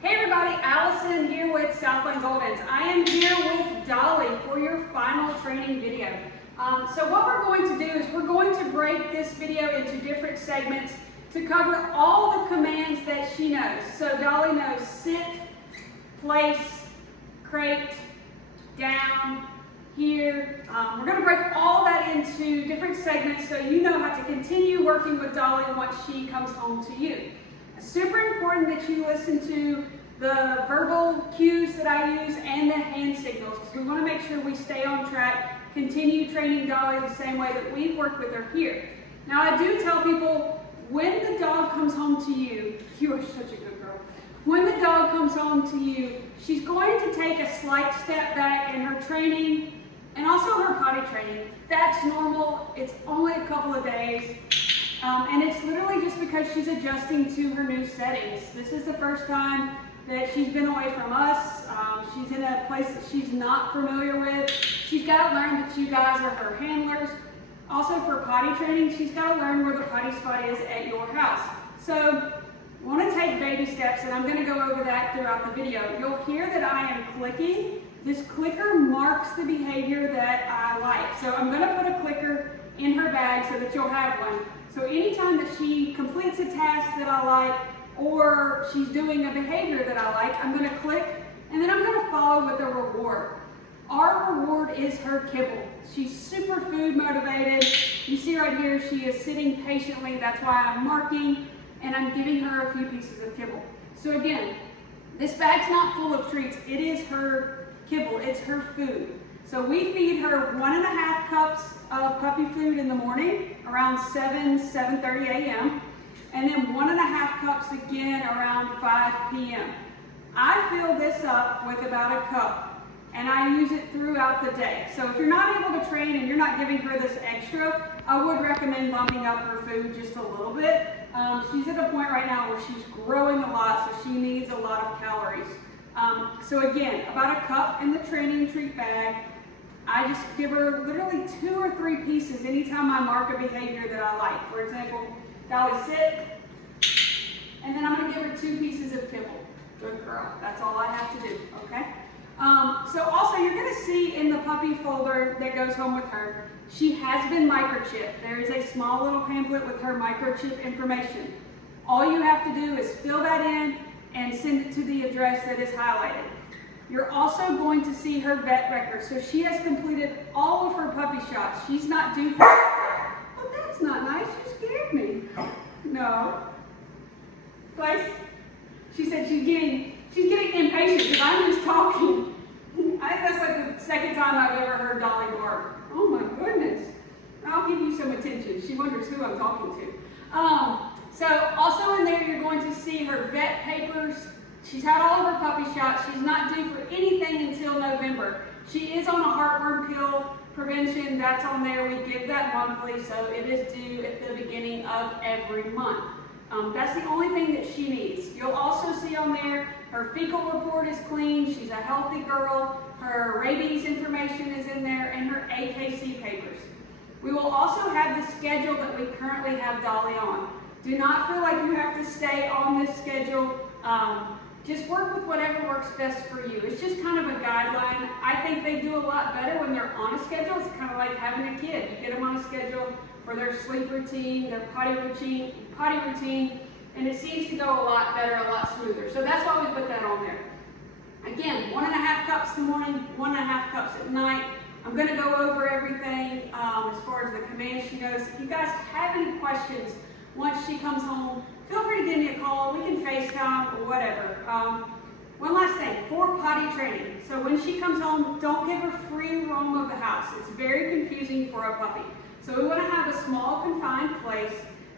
Hey everybody, Allison here with Southland Goldens. I am here with Dolly for your final training video. So what we're going to do is we're going to break this video into different segments to cover all the commands that she knows. So Dolly knows sit, place, crate, down, here. We're going to break all that into different segments so you know how to continue working with Dolly once she comes home to you. It's super important that you listen to the verbal cues that I use and the hand signals, because we want to make sure we stay on track, continue training Dolly the same way that we've worked with her here. Now I do tell people, when the dog comes home to you, you are such a good girl. When the dog comes home to you, she's going to take a slight step back in her training and also her potty training. That's normal. It's only a couple of days. And it's literally just because she's adjusting to her new settings. This is the first time that she's been away from us. She's in a place that she's not familiar with. She's got to learn that you guys are her handlers. Also for potty training, she's got to learn where the potty spot is at your house. So I want to take baby steps, and I'm going to go over that throughout the video. You'll hear that I am clicking. This clicker marks the behavior that I like. So I'm going to put a clicker in her bag so that you'll have one. So anytime that she completes a task that I like, or she's doing a behavior that I like, I'm going to click, and then I'm going to follow with a reward. Our reward is her kibble. She's super food motivated. You see right here, she is sitting patiently. That's why I'm marking, and I'm giving her a few pieces of kibble. So again, this bag's not full of treats. It is her kibble. It's her food. So we feed her 1.5 cups of puppy food in the morning, around 7:30 a.m., and then 1.5 cups again around 5 p.m. I fill this up with about a cup, and I use it throughout the day. So if you're not able to train and you're not giving her this extra, I would recommend bumping up her food just a little bit. She's at a point right now where she's growing a lot, so she needs a lot of calories. So again, about a cup in the training treat bag. I just give her literally 2 or 3 pieces anytime I mark a behavior that I like. For example, Dolly sit, and then I'm going to give her 2 pieces of kibble. Good girl. That's all I have to do, okay? So also, you're going to see in the puppy folder that goes home with her, she has been microchipped. There is a small little pamphlet with her microchip information. All you have to do is fill that in and send it to the address that is highlighted. You're also going to see her vet record. So she has completed all of her puppy shots. She's not due for... Oh, that's not nice. You scared me. No. Place. She said she's getting impatient because I'm just talking. I think that's like the second time I've ever heard Dolly bark. Oh my goodness. I'll give you some attention. She wonders who I'm talking to. So also in there, you're going to see her vet papers. She's had all of her puppy shots. She's not due for anything until November. She is on a heartworm pill prevention. That's on there. We give that monthly, so it is due at the beginning of every month. That's the only thing that she needs. You'll also see on there her fecal report is clean. She's a healthy girl. Her rabies information is in there, and her AKC papers. We will also have the schedule that we currently have Dolly on. Do not feel like you have to stay on this schedule. Just work with whatever works best for you. It's just kind of a guideline. I think they do a lot better when they're on a schedule. It's kind of like having a kid. You get them on a schedule for their sleep routine, their potty routine, and it seems to go a lot better, a lot smoother. So that's why we put that on there. Again, 1.5 cups in the morning, 1.5 cups at night. I'm going to go over everything as far as the commands she knows. If you guys have any questions once she comes home, feel free to give me a call. We can FaceTime or whatever. One last thing, for potty training. So when she comes home, don't give her free roam of the house. It's very confusing for a puppy. So we want to have a small confined place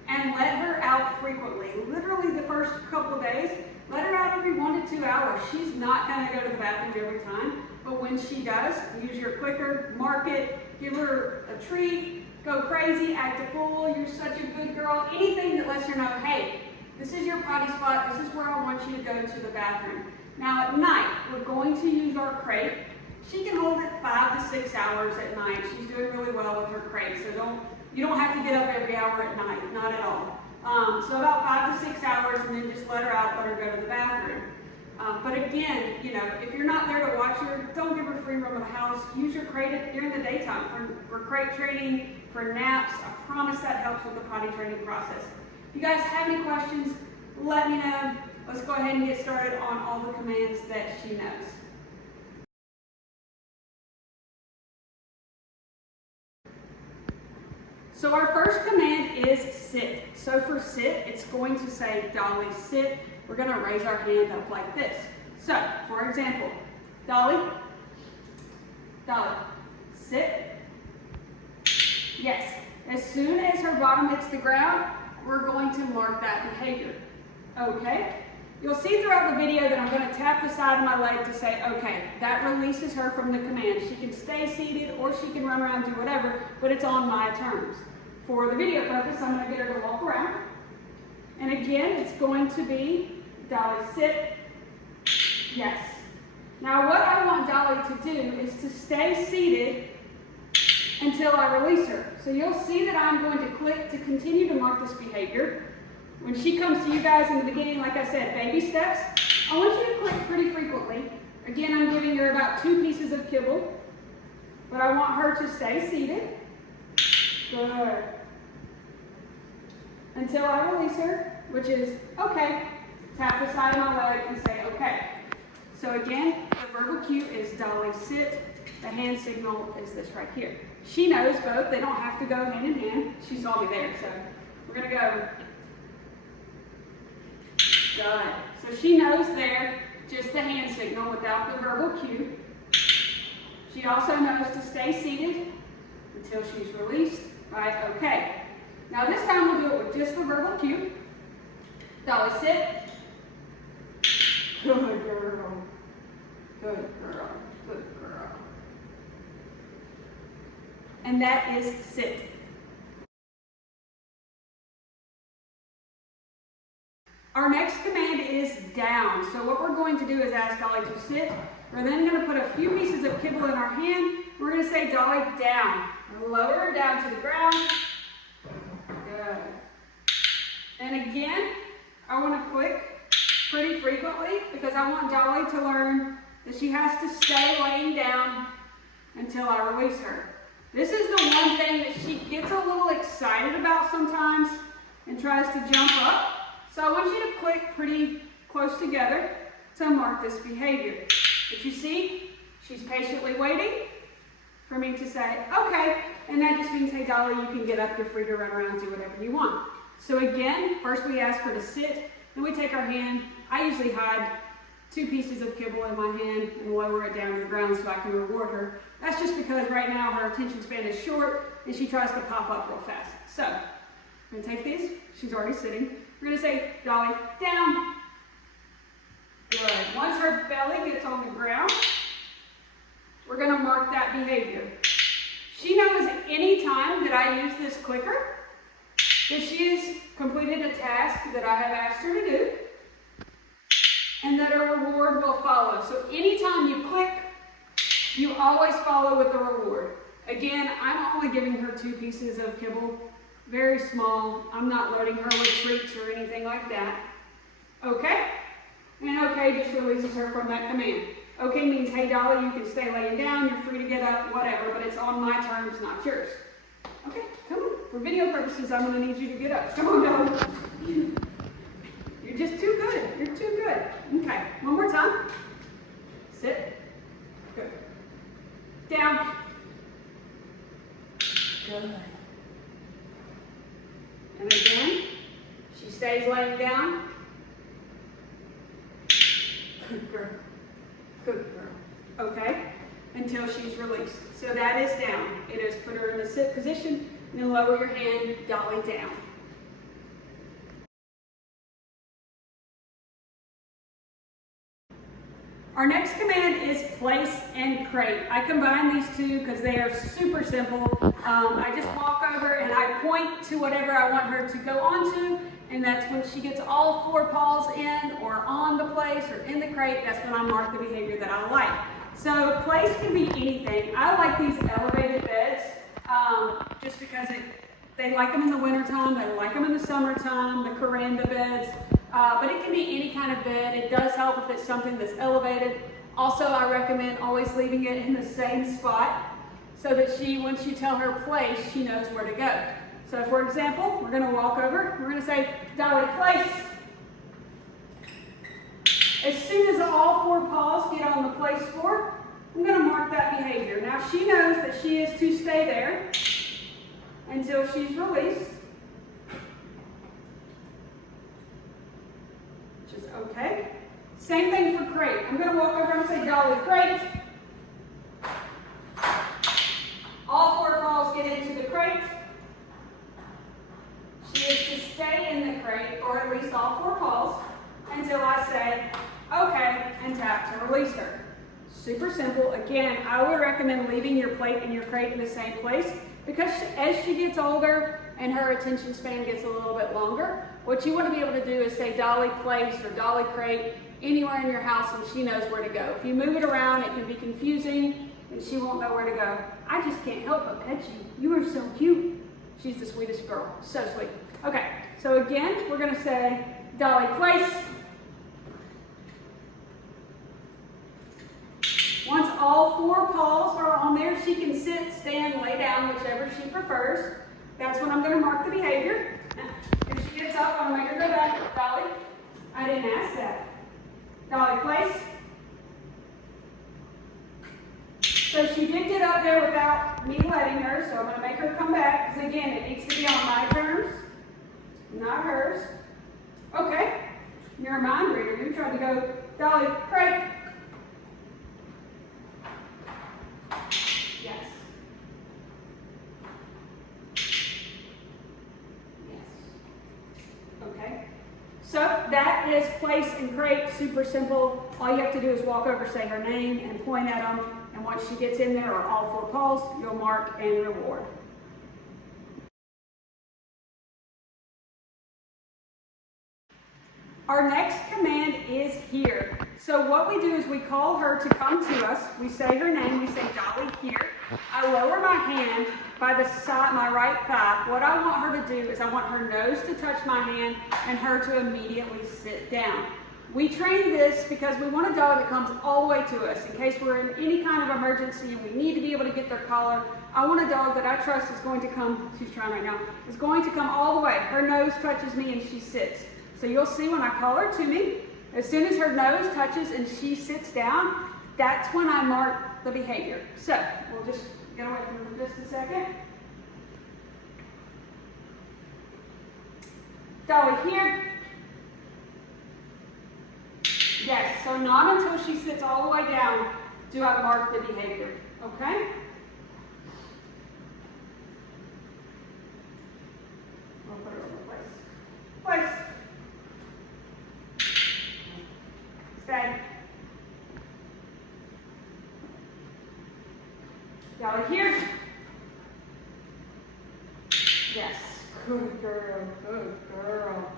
and let her out frequently. Literally the first couple of days, let her out every 1 to 2 hours. She's not going to go to the bathroom every time, but when she does, use your clicker, mark it, give her a treat, go crazy, act a fool, you're such a good girl, anything that lets her know, hey, this is your potty spot, this is where I want you to go to the bathroom. Now at night, we're going to use our crate. She can hold it 5 to 6 hours at night. She's doing really well with her crate, so you don't have to get up every hour at night, not at all. So about 5 to 6 hours, and then just let her out, let her go to the bathroom. But again, you know, if you're not there to watch her, don't give her free room of the house. Use your crate during the daytime for crate training, for naps. I promise that helps with the potty training process. If you guys have any questions, let me know. Let's go ahead and get started on all the commands that she knows. So our first command is sit. So for sit, it's going to say, Dolly, sit. We're going to raise our hand up like this. So, for example, Dolly, sit. Yes. As soon as her bottom hits the ground, we're going to mark that behavior. Okay? You'll see throughout the video that I'm going to tap the side of my leg to say, okay, that releases her from the command. She can stay seated or she can run around and do whatever, but it's on my terms. For the video purpose, I'm going to get her to walk around. And again, it's going to be, Dolly, sit. Yes. Now what I want Dolly to do is to stay seated until I release her. So you'll see that I'm going to click to continue to mark this behavior. When she comes to you guys in the beginning, like I said, baby steps, I want you to click pretty frequently. Again, I'm giving her about 2 pieces of kibble, but I want her to stay seated. Good. Until I release her, which is, okay. Tap the side of my leg and say, okay. So again, the verbal cue is Dolly, sit. The hand signal is this right here. She knows both. They don't have to go hand in hand. She saw me there, so we're going to go. Good. So she knows there, just the hand signal without the verbal cue. She also knows to stay seated until she's released. Right, okay. Now this time we'll do it with just the verbal cue. Dolly, sit. Good girl. Good girl. Good girl. And that is sit. Our next command is down. So what we're going to do is ask Dolly to sit. We're then going to put a few pieces of kibble in our hand. We're going to say, Dolly, down. Lower her down to the ground. Good. And again, I want to click pretty frequently because I want Dolly to learn that she has to stay laying down until I release her. This is the one thing that she gets a little excited about sometimes and tries to jump up. So I want you to click pretty close together to mark this behavior. But you see, she's patiently waiting for me to say, okay, and that just means, hey Dolly, you can get up, you're free to run around and do whatever you want. So again, first we ask her to sit, then we take our hand. I usually hide 2 pieces of kibble in my hand and lower it down to the ground so I can reward her. That's just because right now her attention span is short and she tries to pop up real fast. So, I'm gonna take these, she's already sitting. We're gonna say, Dolly, down. Good. Once her belly gets on the ground, we're gonna mark that behavior. She knows any time that I use this clicker that she has completed a task that I have asked her to do and that a reward will follow. So anytime you click, you always follow with the reward. Again, I'm only giving her 2 pieces of kibble, very small. I'm not loading her with treats or anything like that. Okay? And okay just releases her from that command. Okay means, hey Dolly, you can stay laying down, you're free to get up, whatever, but it's on my terms, not yours. Okay, come on. For video purposes, I'm going to need you to get up. Come on, Dolly. You're just too good. You're too good. Okay, one more time. Sit. Good. Down. Good. And again, she stays laying down. Good girl. Good girl. Okay? Until she's released. So that is down. It is put her in the sit position and then lower your hand, Dolly, down. Our next command is place and crate. I combine these two because they are super simple. I just walk over and I point to whatever I want her to go onto, and that's when she gets all 4 paws in or on the place or in the crate, that's when I mark the behavior that I like. So place can be anything. I like these elevated beds just because they like them in the wintertime, they like them in the summertime, the Coranda beds. but it can be any kind of bed. It does help if it's something that's elevated. Also, I recommend always leaving it in the same spot so that once you tell her place, she knows where to go. So for example, we're going to walk over. We're going to say, Dolly, place. As soon as all 4 paws get on the place board, I'm going to mark that behavior. Now she knows that she is to stay there until she's released, which is okay. Same thing for crate. I'm going to walk over and say, Dolly, crate. All 4 paws get into the crate. She is to stay in the crate, or at least all 4 paws, until I say, okay, and tap to release her. Super simple. Again, I would recommend leaving your plate and your crate in the same place because as she gets older and her attention span gets a little bit longer, what you want to be able to do is say Dolly place or Dolly crate anywhere in your house and she knows where to go. If you move it around, it can be confusing and she won't know where to go. I just can't help but pet you. You are so cute. She's the sweetest girl. So sweet. Okay, so again, we're going to say Dolly place. Once all 4 paws are on there, she can sit, stand, lay down, whichever she prefers. That's when I'm going to mark the behavior. If she gets up, I'm going to make her go back. Dolly, I didn't ask that. Dolly, place. So she did get up there without me letting her, so I'm going to make her come back, because again, it needs to be on my terms, not hers. Okay, you're a mind reader. You tried to go, Dolly, crate. Yes. Yes. Okay. So that is place and crate, super simple. All you have to do is walk over, say her name, and point at them. And once she gets in there, or all 4 paws, you'll mark and reward. Our next command is here. So what we do is we call her to come to us. We say her name. We say Dolly here. I lower my hand by the side, my right thigh. What I want her to do is I want her nose to touch my hand and her to immediately sit down. We train this because we want a dog that comes all the way to us. In case we're in any kind of emergency and we need to be able to get their collar, I want a dog that I trust is going to come, she's trying right now, is going to come all the way. Her nose touches me and she sits. So you'll see when I call her to me, as soon as her nose touches and she sits down, that's when I mark the behavior. So we'll just get away from her for just a second. Dolly here. Yes, so not until she sits all the way down do I mark the behavior, okay? I'll put her over place. Place. Stay. Dolly here. Yes, good girl, good girl.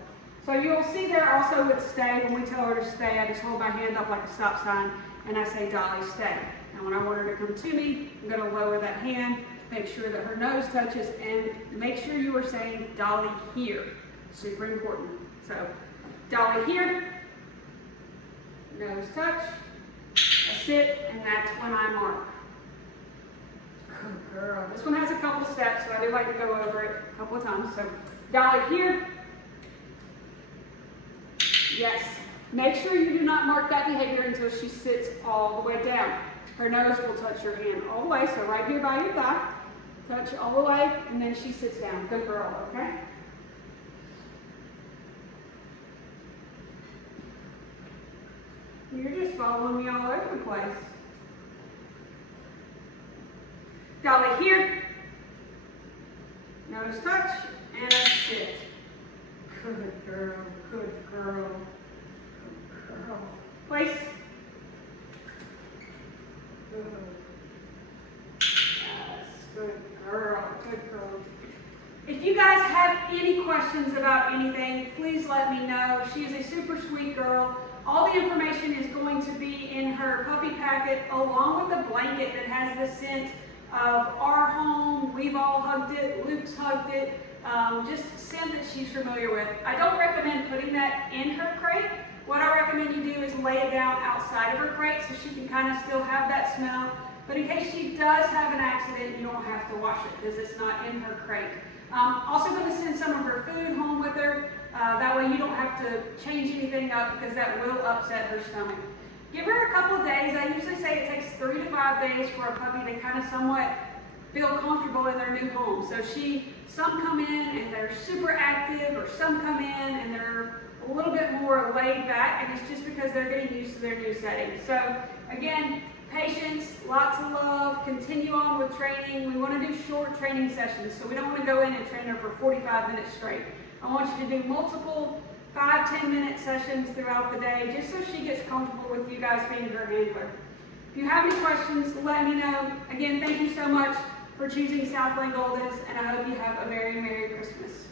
So you'll see there also with stay, when we tell her to stay, I just hold my hand up like a stop sign and I say, Dolly, stay. And when I want her to come to me, I'm going to lower that hand, make sure that her nose touches, and make sure you are saying Dolly here. Super important. So Dolly here, nose touch, a sit, and that's when I mark. Good girl. This one has a couple steps, so I do like to go over it a couple of times. So Dolly here. Yes. Make sure you do not mark that behavior until she sits all the way down. Her nose will touch your hand all the way, so right here by your thigh. Touch all the way, and then she sits down. Good girl, okay? You're just following me all over the place. Dolly here. Nose touch, and a sit. Good girl, good girl, good girl. Place. Good. Yes, good girl, good girl. If you guys have any questions about anything, please let me know. She is a super sweet girl. All the information is going to be in her puppy packet, along with a blanket that has the scent of our home. We've all hugged it. Luke's hugged it. just scent that she's familiar with. I don't recommend putting that in her crate. What I recommend you do is lay it down outside of her crate so she can kind of still have that smell. But in case she does have an accident, you don't have to wash it because it's not in her crate. Also going to send some of her food home with her. That way you don't have to change anything up because that will upset her stomach. Give her a couple of days. I usually say it takes 3 to 5 days for a puppy to kind of somewhat feel comfortable in their new home. So some come in and they're super active, or some come in and they're a little bit more laid back, and it's just because they're getting used to their new setting. So again, patience, lots of love, continue on with training. We want to do short training sessions, so we don't want to go in and train her for 45 minutes straight. I want you to do multiple 5-10 minute sessions throughout the day, just so she gets comfortable with you guys being her handler. If you have any questions, let me know. Again, thank you so much for choosing Southland Goldens, and I hope you have a very Merry Christmas.